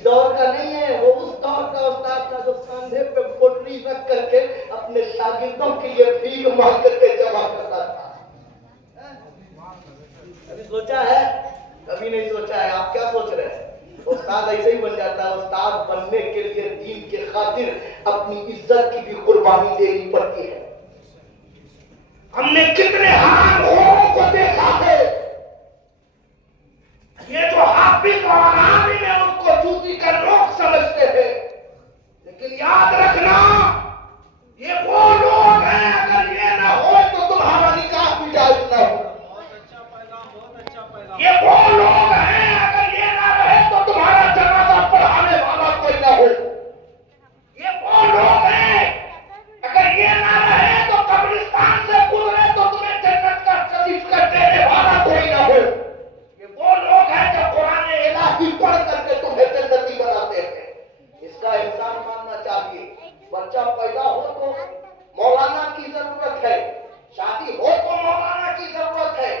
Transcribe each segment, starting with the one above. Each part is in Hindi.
इस दौर का नहीं है, वो उस दौर का उस्ताद था जो कंधे पे पोटली रख करके अपने शागिर्दों के लिए भीख मांग करके जमा करता था। कभी सोचा है? कभी नहीं सोचा है। आप क्या सोच रहे हैं? उस्ताद ऐसे ही बन जाता है। उस्ताद बनने के लिए दीन के खातिर अपनी इज्जत की भी कुर्बानी देनी पड़ती है। हमने कितने हराम खोरों को देखा है। ये जो हाफिज और आलिम है उसको जूती का नोक समझते हैं, लेकिन याद रखना ये वो लोग हैं, अगर ये ना हो तो तुम्हारा निकाह भी जायज ना हो। ये वो लोग हैं, अगर ये ना रहे तो तुम्हारा जनाजा पढ़ाने वाला कोई ना हो। ये वो लोग हैं, अगर ये ना रहे तो कब्रिस्तान से गुजरे तो तुम्हें जन्नत का सर्टिफिकेट देने वाला कोई ना हो। ये वो लोग हैं जो कुरान इलाही पढ़ करके तुम्हें जन्नती बनाते हैं। इसका इंसान मानना चाहिए। बच्चा पैदा हो तो मौलाना की जरूरत है, शादी हो तो मौलाना की जरूरत है,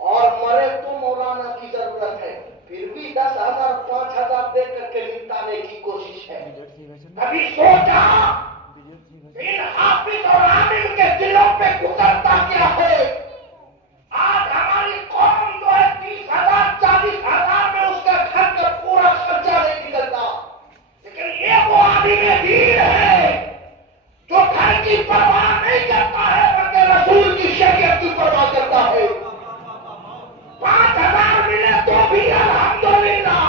और मरे तो मौलाना की जरूरत है। फिर भी 10,000 5,000 दे करके निपटाने की कोशिश है। अभी सोचा इन हाफिज और आलिम के दिलों पे गुजरता क्या है। आज हमारी कौम जो है 30,000 40,000 में उसका घर का पूरा खर्चा नहीं निकलता, लेकिन ये वो आलिम दीन है जो घर की परवाह नहीं करता है बल्कि रसूल की शरीयत की परवाह करता है। 5,000 मिले तो भी अल्हम्दुलिल्लाह,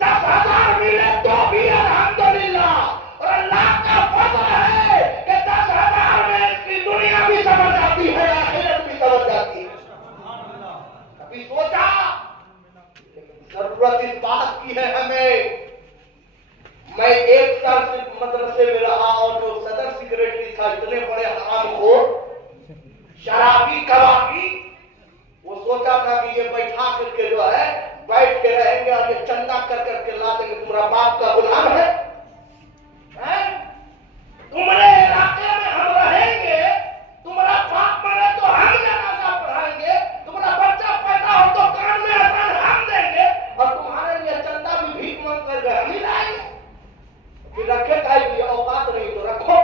10,000 मिले तो भी अल्हम्दुलिल्लाह। और अल्लाह का फजल है कि 10,000 में इसकी दुनिया भी समझ आती है, आखिरत भी समझ जाती है। कभी सोचा? जरूरत इस बात की है हमें। मैं 1 साल से मदरसे में रहा और जो सदर सेक्रेटरी था, इतने बड़े हरामखोर शराबी कबाबी, वो सोचा था कि ये बैठा करके जो है बैठ के रहेंगे और ये चंदा कर करके ला देंगे। तुम्हारा बाप का गुलाम है? तुम्हारे इलाके में हम रहेंगे, तुम्हारा बाप मरे तो हम जनाजा पढ़ाएंगे, तुम्हारा बच्चा पैदा हो तो कान में अजान हम देंगे, और तुम्हारे लिए चंदा भी भीख मांग कर हम ही लाएंगे। फिर रखे का ये औकात नहीं तो रखो।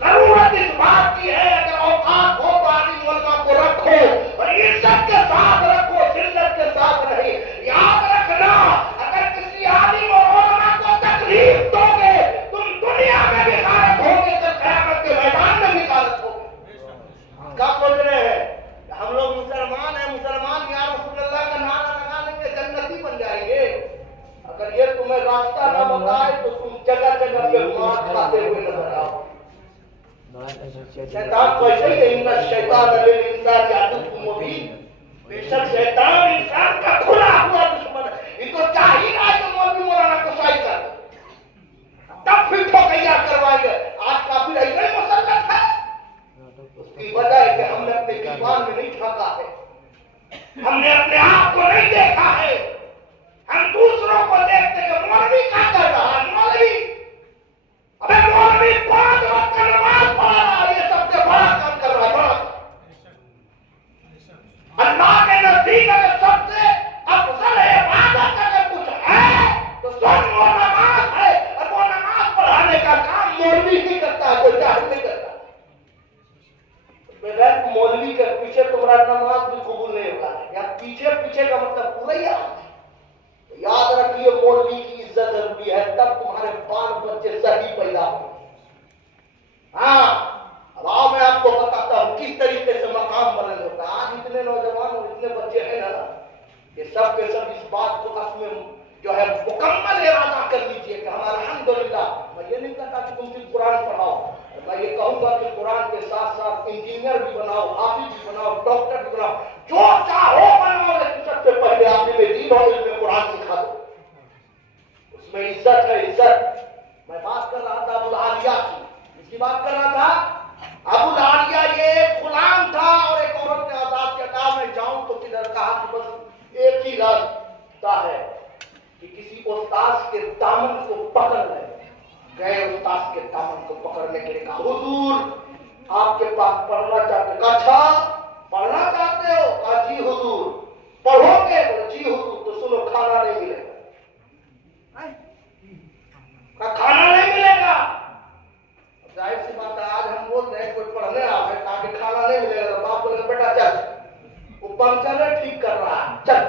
जरूरत इस बात की है, अगर औकात हो तो आलिम उलमा को रखो और इज्जत के साथ रखो, जिल्लत के साथ नहीं। याद रखना, अगर किसी आलिम और उलमा को तकलीफ दोगे तुम दुनिया में भी गायब होगे तो क़यामत के मैदान में भी गायब होगे। क्या सोच रहे हैं हम लोग मुसलमान हैं, मुसलमान या रसूलुल्लाह का नारा लगा लेंगे जन्नती बन जाएंगे? अगर ये तुम्हें रास्ता न बताए तो तुम जगह जगह पे मार खाते हुए नजर आओ। शैतान कैसे ही इन्ना शैतान लिल इंसान यादुल मुबीन, बेशक शैतान इंसान का खुला हुआ दुश्मन है। ये तो चाहिए ना तो मौलवी मौलाना को सही कर तब फिर ठोकैया करवाएंगे। आज काफी ऐसे ही मुसल्लत है। उसकी वजह है कि हमने अपने ईमान में नहीं झांका है, हमने अपने आप को नहीं देखा है। हम दूसरों को देखते कि मौलवी क्या कर रहा है। मौलवी, अबे मौलवी 5 वक्त का नमाज पढ़ रहा है, ये सबसे बड़ा काम कर रहा है। बड़ा अल्लाह के नजदीक अगर सबसे अफजल इबादत अगर कुछ है तो सब वो नमाज है, और वो नमाज पढ़ाने का काम मौलवी ही करता है, कोई जाहिल नहीं करता। बगैर मौलवी के पीछे तुम्हारा नमाज भी कबूल नहीं होगा। या पीछे पीछे का मतलब पूरा ही याद रखिए, मौलवी की इज्जत जरूरी है, तब तुम्हारे बाल बच्चे सही पैदा हो। हाँ, अब आओ मैं आपको बताता हूँ किस तरीके से मकाम बुलंद होता है। आज इतने नौजवान और इतने बच्चे हैं ना, ये सब के सब इस बात को अपने जो है मुकम्मल इरादा कर लीजिए कि हम अल्हम्दुलिल्लाह, मैं ये नहीं कहता कि तुम सिर्फ कुरान पढ़ाओ, मैं ये कहूंगा कि कुरान के साथ साथ इंजीनियर भी बनाओ, हाफिज भी बनाओ, डॉक्टर भी बनाओ, जो चाहो बनाओ, लेकिन सबसे पहले आपने में दीन और इल्म कुरान सिखा दो। उसमें इज्जत है, इज्जत। मैं बात कर रहा था अबुल आलिया की, इसकी बात कर रहा था। अबुल आलिया ये गुलाम था और एक औरत ने आजाद किया। कहा मैं जाऊं तो किधर? कहा कि बस एक ही रास्ता है कि किसी उस्ताद के दामन को पकड़ ले। गए उस्ताद के दामन को पकड़ने के लिए, कहा हुजूर आपके पास पढ़ना चाहते? कहा अच्छा पढ़ना चाहते हो? कहा जी हुजूर। पढ़ोगे? बोले जी हुजूर। तो सुनो, खाना नहीं मिलेगा। पंचर ठीक कर रहा है, चल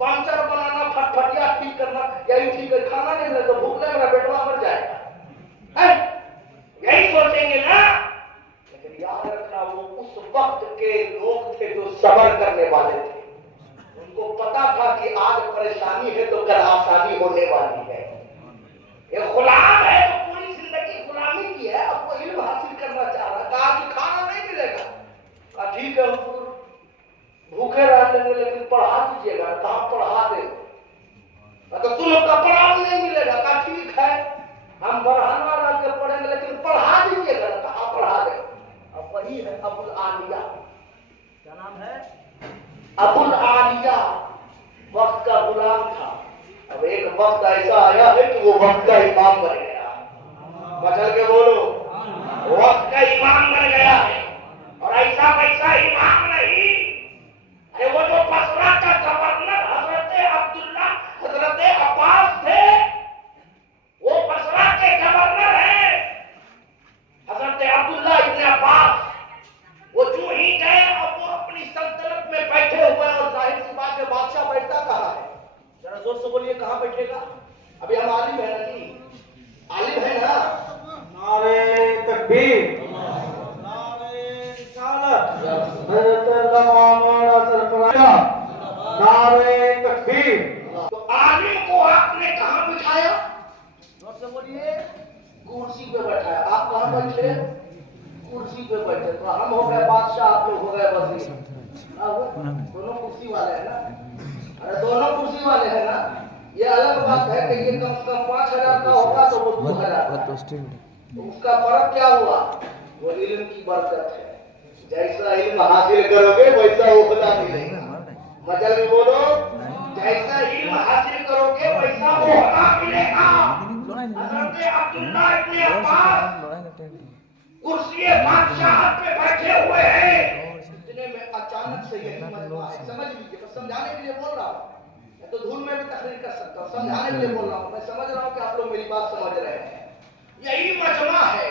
पंचर बनाना, फटफटिया ठीक करना, यही ठीक है। खाना नहीं मिले तो भूख लगे, मेरा बेटवा मर जाएगा, है यही सोचेंगे ना। लेकिन याद रखना, वो उस वक्त के लोग थे जो सब्र करने वाले थे। उनको पता था कि आज परेशानी है तो कल आसानी होने वाली है। ये गुलाम है तो पूरी जिंदगी गुलामी की है, अब वो इल्म हासिल करना चाह रहा है। कहा कि खाना नहीं मिलेगा, कहा ठीक है हम भूखे रह लेंगे लेकिन पढ़ा दीजिएगा। कहा पढ़ा दे, तो तुम लोग का पढ़ा नहीं मिलेगा। कहा ठीक है हम बरहाना रह के पढ़ेंगे लेकिन पढ़ा दीजिएगा। कहा पढ़ा दे। अब वही है अबुल आलिया, क्या नाम है, अबुल आलिया वक्त का गुलाम था। अब एक वक्त ऐसा आया है कि वो वक्त का इमाम बन गया। बचल के बोलो, वक्त का इमाम बन गया है। और ऐसा वैसा इमाम नहीं, अरे वो जो बसरा का गवर्नर हजरत अब्दुल्ला हजरत अब्बास थे, वो बसरा के गवर्नर हैं हजरत अब्दुल्ला इब्न अब्बास। वो जो ही गए और वो अपनी सल्तनत में बैठे हुए, और जाहिर सी बात है बादशाह बैठता कहाँ है, जरा जोर से बोलिए कहाँ बैठेगा। अभी हम आलिम है ना, आलिम है ना। नारे तकबीर, नारे रिसालत, हज़रत मौलाना सरफराज, नारे तकबीर। तो आलिम को आपने कहाँ बिठाया, जोर से बोलिए, कुर्सी पे बैठाया। आप कहाँ बैठे, कुर्सी पे बैठे। तो हम हो गए बादशाह, आप लोग हो गए वजीर। दोनों कुर्सी वाले हैं ना, अरे दोनों कुर्सी वाले हैं ना। ये अलग बात है कि ये कम से कम 5,000 का होगा तो वो 2,000 का। तो उसका फर्क क्या हुआ, वो इल्म की बरकत है। जैसा इल्म हासिल करोगे वैसा ओहदा मिलेगा। मजल में बोलो, जैसा इल्म हासिल करोगे वैसा ओहदा मिलेगा। हज़रत अब्दुल्ला इब्न अब्बास कुर्सी बादशाह पे बैठे हुए हैं। इतने में अचानक से यही मजमा है, समझ लीजिए, मैं समझाने के लिए बोल रहा हूँ, मैं तो धुन में भी तकरीर कर सकता हूँ, समझाने के लिए बोल रहा हूँ। मैं समझ रहा हूँ कि आप लोग मेरी बात समझ रहे हैं। यही मजमा है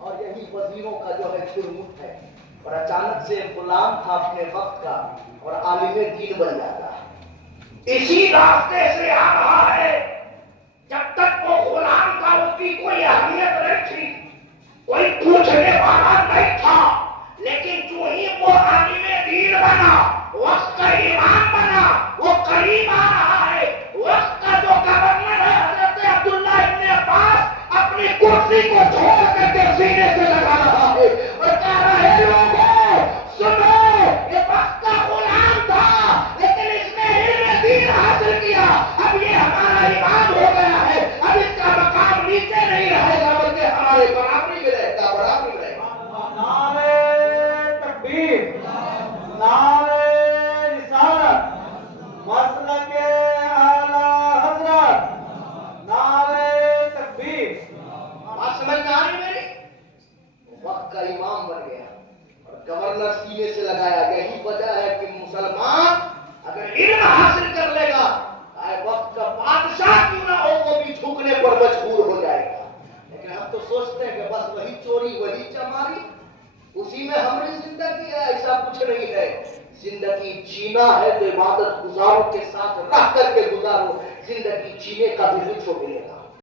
और यही वजीरों का जो है चुरमुट है। और अचानक से गुलाम था अपने वक्त का और आलिम दीन बन जाता है। इसी रास्ते से आ रहा है। जब तक वो गुलाम था उसकी कोई अहमियत नहीं थी, कोई पूछने वाला नहीं था। लेकिन जो ही वो आलिम दीन बना, वक्त का इमाम बना, वो करीब आ रहा है। वक्त का जो गवर्नर है हज़रत अब्दुल्ला इब्न अब्बास अपनी कुर्सी को छोड़ करके सीने से लगा रहा है और कह रहा है लोगों सुनो, ये वक्त का गुलाम था लेकिन इसने इल्म दीन हासिल किया। अब ये हमारा इमाम हो गया है। अब इसका मकाम नीचे नहीं रहेगा बल्कि हमारे बराबरी में रहेगा, बराबरी में रहेगा। नारे तकबीर, नारे रिसालत, मसलक आला हज़रत, नारे तकबीर। बात समझ में आ रही मेरी? वक्त का इमाम बन गया और गवर्नर सीने से लगाया। यही वजह है कि मुसलमान अगर इल्म हासिल कर लेगा, चाहे वक्त का बादशाह क्यों ना हो, वो भी झुकने पर मजबूर हो जाएगा। लेकिन हम तो सोचते हैं कि बस वही चोरी वही चमारी, उसी में हमारी जिंदगी है। ऐसा कुछ नहीं है। जिंदगी जीना है तो इबादत गुजारों के साथ रह करके गुजारो। जिंदगी जीने का भी लुत्फ मिलेगा।